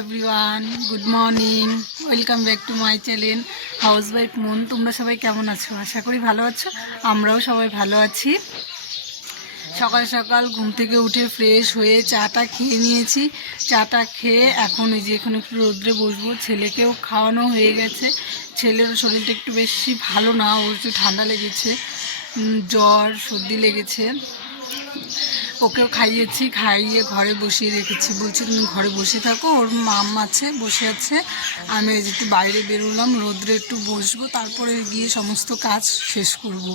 Everyone, good morning, welcome back to my channel house wife moon. তোমরা সবাই কেমন আছো? আশা করি ভালো আছো। আমরাও সবাই ভালো আছি। সকাল সকাল ঘুম থেকে উঠে ফ্রেশ হয়ে চাটা খেয়ে নিয়েছি। চাটা খেয়ে এখন এই যে এখন একটু রোদ্রে বসবো। ছেলেকেও খাওয়ানো হয়ে গেছে। ছেলের শরীরটা একটু বেশি ভালো না, ওর একটু ঠান্ডা লেগেছে, জ্বর সর্দি লেগেছে। ওকেও খাইয়েছি, খাইয়ে ঘরে বসিয়ে রেখেছি। বলছি তুমি ঘরে বসে থাকো, ওর মাম আছে বসে আছে, আমি একটু বাইরে বেরোলাম, রোদ্রে একটু বসবো, তারপরে গিয়ে সমস্ত কাজ শেষ করব।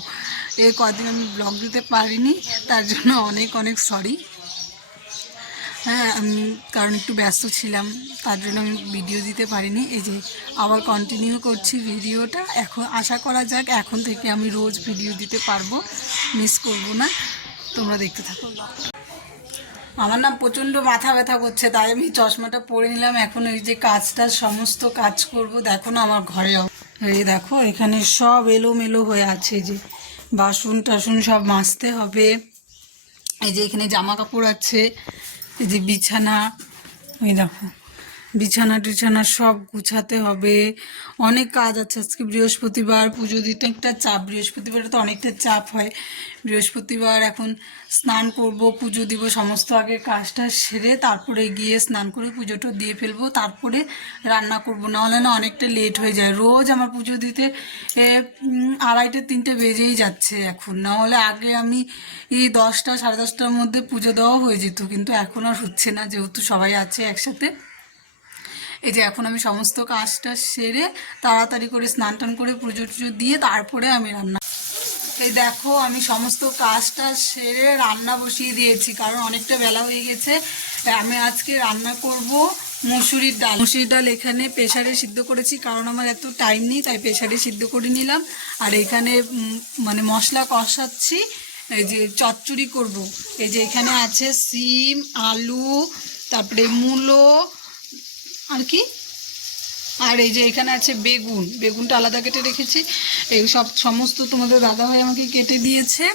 এই কদিন আমি ব্লগ দিতে পারিনি, তার জন্য অনেক অনেক সরি। হ্যাঁ, আমি কারণ একটু ব্যস্ত ছিলাম, তার জন্য আমি ভিডিও দিতে পারিনি। এই যে আবার কন্টিনিউ করছি ভিডিওটা। এখন আশা করা যাক এখন থেকে আমি রোজ ভিডিও দিতে পারবো, মিস করব না। তোমরা দেখতে থাকো। আমার না প্রচণ্ড মাথা ব্যথা করছে, তাই আমি চশমাটা পরে নিলাম। এখন এই যে কাজটা সমস্ত কাজ করব। দেখো না আমার ঘরে, এই দেখো এখানে সব এলোমেলো হয়ে আছে, যে বাসন টাসন সব মাজতে হবে। এই যে এখানে জামা কাপড় আছে, এই যে বিছানা, এই দেখো বিছানা টিছানা সব গুছাতে হবে। অনেক কাজ আছে। আজকে বৃহস্পতিবার, পুজো দিতে একটা চাপ। বৃহস্পতিবারে তো অনেকটা চাপ হয়। বৃহস্পতিবার এখন স্নান করব, পুজো দিব, সমস্ত আগে কাজটা সেরে তারপরে গিয়ে স্নান করে পুজোটা দিয়ে ফেলবো, তারপরে রান্না করব। নাহলে না অনেকটা লেট হয়ে যায়। রোজ আমার পুজো দিতে 2:30 3টে বেজেই যাচ্ছে এখন। নাহলে আগে আমি এই 10টা 10:30টার মধ্যে পুজো দেওয়া হয়ে যেত, কিন্তু এখন আর হচ্ছে না, যেহেতু সবাই আছে একসাথে। এই যে এখন আমি সমস্ত কাজটা সেরে তাড়াতাড়ি করে স্নান টান করে পুজো টুজো দিয়ে তারপরে আমি রান্না। এই দেখো আমি সমস্ত কাজটা সেরে রান্না বসিয়ে দিয়েছি, কারণ অনেকটা বেলা হয়ে গেছে। আমি আজকে রান্না করব মুসুরির ডাল। মুসুরির ডাল এখানে প্রেসারে সিদ্ধ করেছি, কারণ আমার এত টাইম নেই, তাই প্রেসারে সিদ্ধ করে নিলাম। আর এখানে মানে মশলা কষাচ্ছি, এই যে চচ্চড়ি করব। এই যে এখানে আছে সিম, আলু, তারপরে মূলো, আর কি, আর এই যে এখানে আছে বেগুন। বেগুনটা আলাদা কেটে রেখেছি। এই সব সমস্ত তোমাদের দাদাভাই আমাকে কেটে দিয়েছে।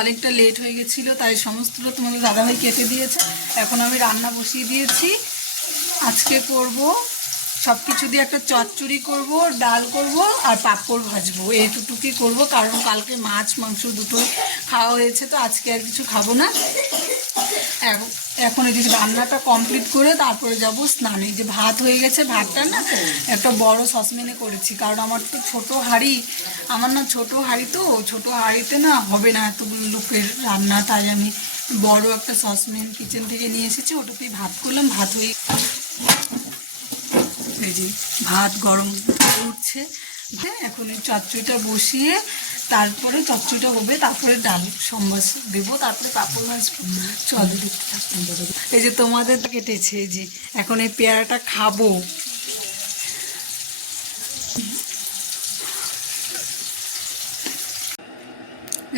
অনেকটা লেট হয়ে গেছিলো, তাই সমস্তটা তোমাদের দাদাভাই কেটে দিয়েছে। এখন আমি রান্না বসিয়ে দিয়েছি। আজকে করব সব কিছু দিয়ে একটা চচ্চড়ি করব, ডাল করব আর পাঁপড় ভাজবো। এইটুকুই করব, কারণ কালকে মাছ মাংস দুটোই খাওয়া হয়েছে, তো আজকে আর কিছু খাবো না। এখন এই যে রান্নাটা কমপ্লিট করে তারপরে যাব স্নানে। যে ভাত হয়ে গেছে, ভাতটা না একটা বড় সসপ্যানে করেছি, কারণ আমার তো ছোটো হাঁড়ি, আমার না ছোটো হাঁড়ি, তো ছোটো হাঁড়িতে না হবে না এতগুলো লোকের রান্না, তাই আমি বড় একটা সসপ্যান কিচেন থেকে নিয়ে এসেছি, ওটাতেই ভাত করলাম। ভাত হয়ে এই যে ভাত গরম উঠছে। এখন এই চচ্চড়িটা বসিয়ে তারপরে চচ্চড়িটা হবে, তারপরে ডাল সম্বাস দেবো, তারপরে পাঁপড় ভাজবো। চলো দেখতে থাকতাম। এই যে তোমাদের কেটেছে, এই যে এখন এই পেয়ারাটা খাবো।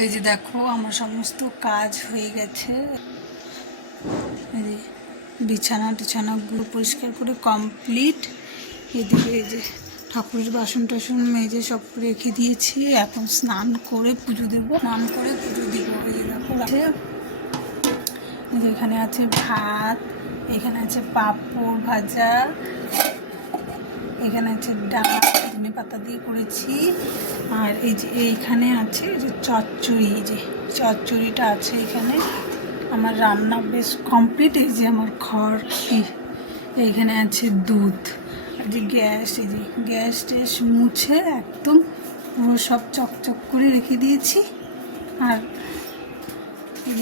এই যে দেখো আমার সমস্ত কাজ হয়ে গেছে। এই যে বিছানা টিছানাগুলো পরিষ্কার করে কমপ্লিট। এদিকে এই যে ঠাকুরের বাসন টাসন মেজে সব রেখে দিয়েছি। এখন স্নান করে পুজো দেবো, স্নান করে পুজো দিব। এই যে দেখো আছে, এখানে আছে ভাত, এখানে আছে পাঁপড় ভাজা, এখানে আছে ডাল, ধনে পাতা দিয়ে করেছি। আর এই যে এইখানে আছে যে চচ্চড়ি, এই যে চচ্চড়িটা আছে এখানে। আমার রান্না বেশ কমপ্লিট। এই যে আমার ঘর, এইখানে আছে দুধ, আর যে গ্যাস, এই যে গ্যাস ট্যাস মুছে একদম পুরো সব চকচক করে রেখে দিয়েছি। আর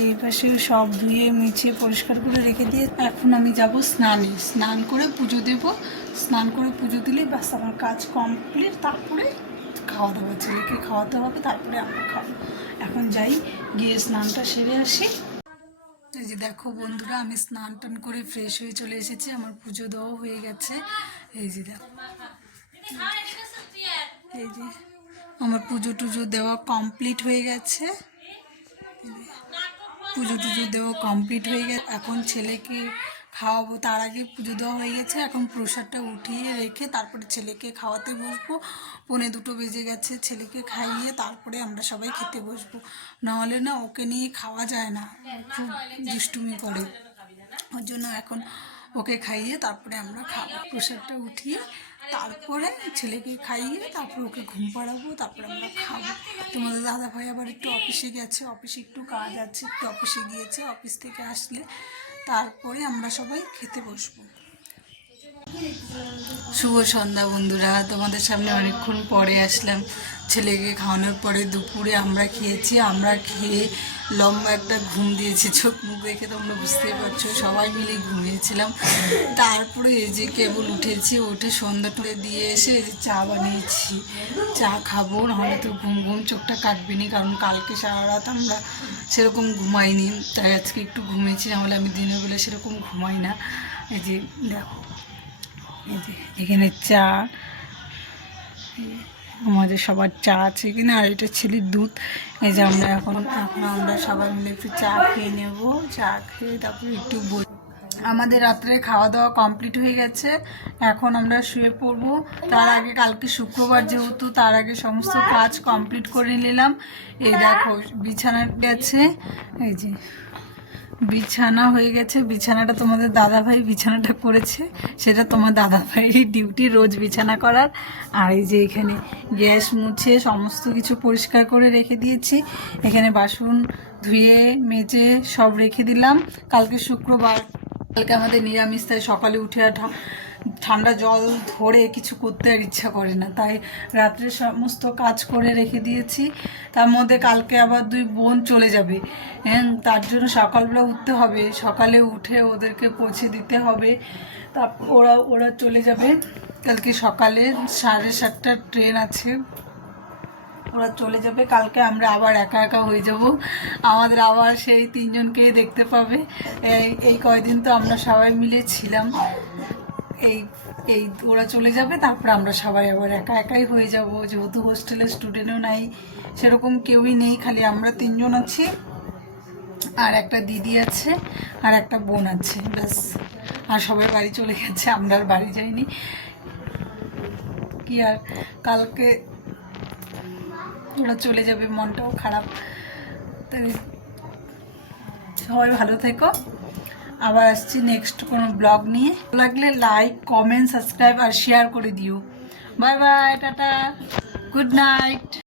এই পাশে সব ধুয়ে মুছে পরিষ্কার করে রেখে দিয়ে এখন আমি যাব স্নানে। স্নান করে পুজো দেব। স্নান করে পুজো দিলেই ব্যাস আমার কাজ কমপ্লিট। তারপরে খাওয়া দাওয়া, ছেলেকে খাওয়াতে হবে, তারপরে আমরা খাবো। এখন যাই, গিয়ে স্নানটা সেরে আসি। এই যে দেখো বন্ধুরা, আমি স্নান টান করে ফ্রেশ হয়ে চলে এসেছি। আমার পুজো দেওয়া হয়ে গেছে। এই যে দেখো, এই যে আমার পুজো টুজো দেওয়া কমপ্লিট হয়ে গেছে। পুজো টুজো দেওয়া কমপ্লিট হয়ে গেছে। এখন ছেলেকে খাওয়াবো, তার আগে পুজো দেওয়া হয়ে গেছে। এখন প্রসাদটা উঠিয়ে রেখে তারপরে ছেলেকে খাওয়াতে বসবো। 1:45 বেজে গেছে। ছেলেকে খাইয়ে তারপরে আমরা সবাই খেতে বসবো। নাহলে না ওকে নিয়ে খাওয়া যায় না, খুব দুষ্টুমি করে। ওর জন্য এখন ওকে খাইয়ে তারপরে আমরা খাবো, প্রসাদটা উঠিয়ে তারপরে ছেলেকে খাইয়ে তারপরে ওকে ঘুম পাড়াবো, তারপরে আমরা খাবো। তোমাদের দাদা ভাই আবার একটু অফিসে গেছে, অফিসে একটু কাজ আছে, একটু অফিসে গিয়েছে, অফিস থেকে আসলে তারপরে আমরা সবাই খেতে বসবো। শুভ সন্ধ্যা বন্ধুরা, তোমাদের সামনে অনেকক্ষণ পরে আসলাম। ছেলেকে খাওয়ানোর পরে দুপুরে আমরা খেয়েছি, আমরা খেয়ে লম্বা একটা ঘুম দিয়েছি, চোখ মুখ দেখে তোমরা বুঝতেই পারছো, সবাই মিলে ঘুমিয়েছিলাম। তারপরে এই যে কেবল উঠেছি, উঠে সন্ধ্যা টুড়ে দিয়ে এসে এই যে চা বানিয়েছি, চা খাবো, নাহলে তো ঘুম ঘুম চোখটা কাটবেনি, কারণ কালকে সারা রাত আমরা সেরকম ঘুমাইনি, তাই আজকে একটু ঘুমিয়েছি, নাহলে আমি দিনের বেলা সেরকম ঘুমাই না। এই যে দেখো, এই যে এখানে চা, আমাদের সবার চা আছে কিনা, আর এটা ছেলের দুধ। এই যে আমরা এখন আমরা সবাই মিলে একটু চা খেয়ে নেব, চা খেয়ে তারপরে একটু আমাদের রাত্রে খাওয়া দাওয়া কমপ্লিট হয়ে গেছে, এখন আমরা শুয়ে পড়বো। তার আগে কালকে শুক্রবার যেহেতু, তার আগে সমস্ত কাজ কমপ্লিট করে নিলাম। এই দেখো বিছানা গেছে, এই যে বিছানা হয়ে গেছে, বিছানাটা তোমাদের দাদাভাই বিছানাটা করেছে, সেটা তোমার দাদাভাইয়ের ডিউটি রোজ বিছানা করার। আর এই যে এখানে গ্যাস মুছে সমস্ত কিছু পরিষ্কার করে রেখে দিয়েছি, এখানে বাসন ধুয়ে মেজে সব রেখে দিলাম। কালকে শুক্রবার, কালকে আমাদের নিরামিষ, তাই সকালে উঠে আর ঠান্ডা জল ধরে কিছু করতে আর ইচ্ছা করে না, তাই রাত্রে সমস্ত কাজ করে রেখে দিয়েছি। তার মধ্যে কালকে আবার 2 বোন চলে যাবে, তার জন্য সকালবেলা উঠতে হবে, সকালে উঠে ওদেরকে পৌঁছে দিতে হবে, তারপর ওরা চলে যাবে কালকে সকালে 7:30টার ট্রেন আছে, ওরা চলে যাবে। কালকে আমরা আবার একা একা হয়ে যাব, আমাদের আবার সেই 3 জনকেই দেখতে পাবে। এই কয়দিন তো আমরা সবাই মিলে ছিলাম, এই এই ওরা চলে যাবে, তারপর আমরা সবাই আবার একা একাই হয়ে যাব, যেহেতু হোস্টেলে স্টুডেন্টও নাই, সেরকম কেউই নেই, খালি আমরা 3 জন আছি, আর একটা দিদি আছে, আর একটা বোন আছে, ব্যাস। আর সবাই বাড়ি চলে গেছে, আমরা আর বাড়ি যাইনি। কি আর, কালকে ওরা চলে যাবে, মনটাও খারাপ। তাই সবাই ভালো থেকো, আবার আসছি নেক্সট কোনো ব্লগ নিয়ে। লাগলে লাইক, কমেন্ট, সাবস্ক্রাইব আর শেয়ার করে দিও। Bye bye, tata, good night.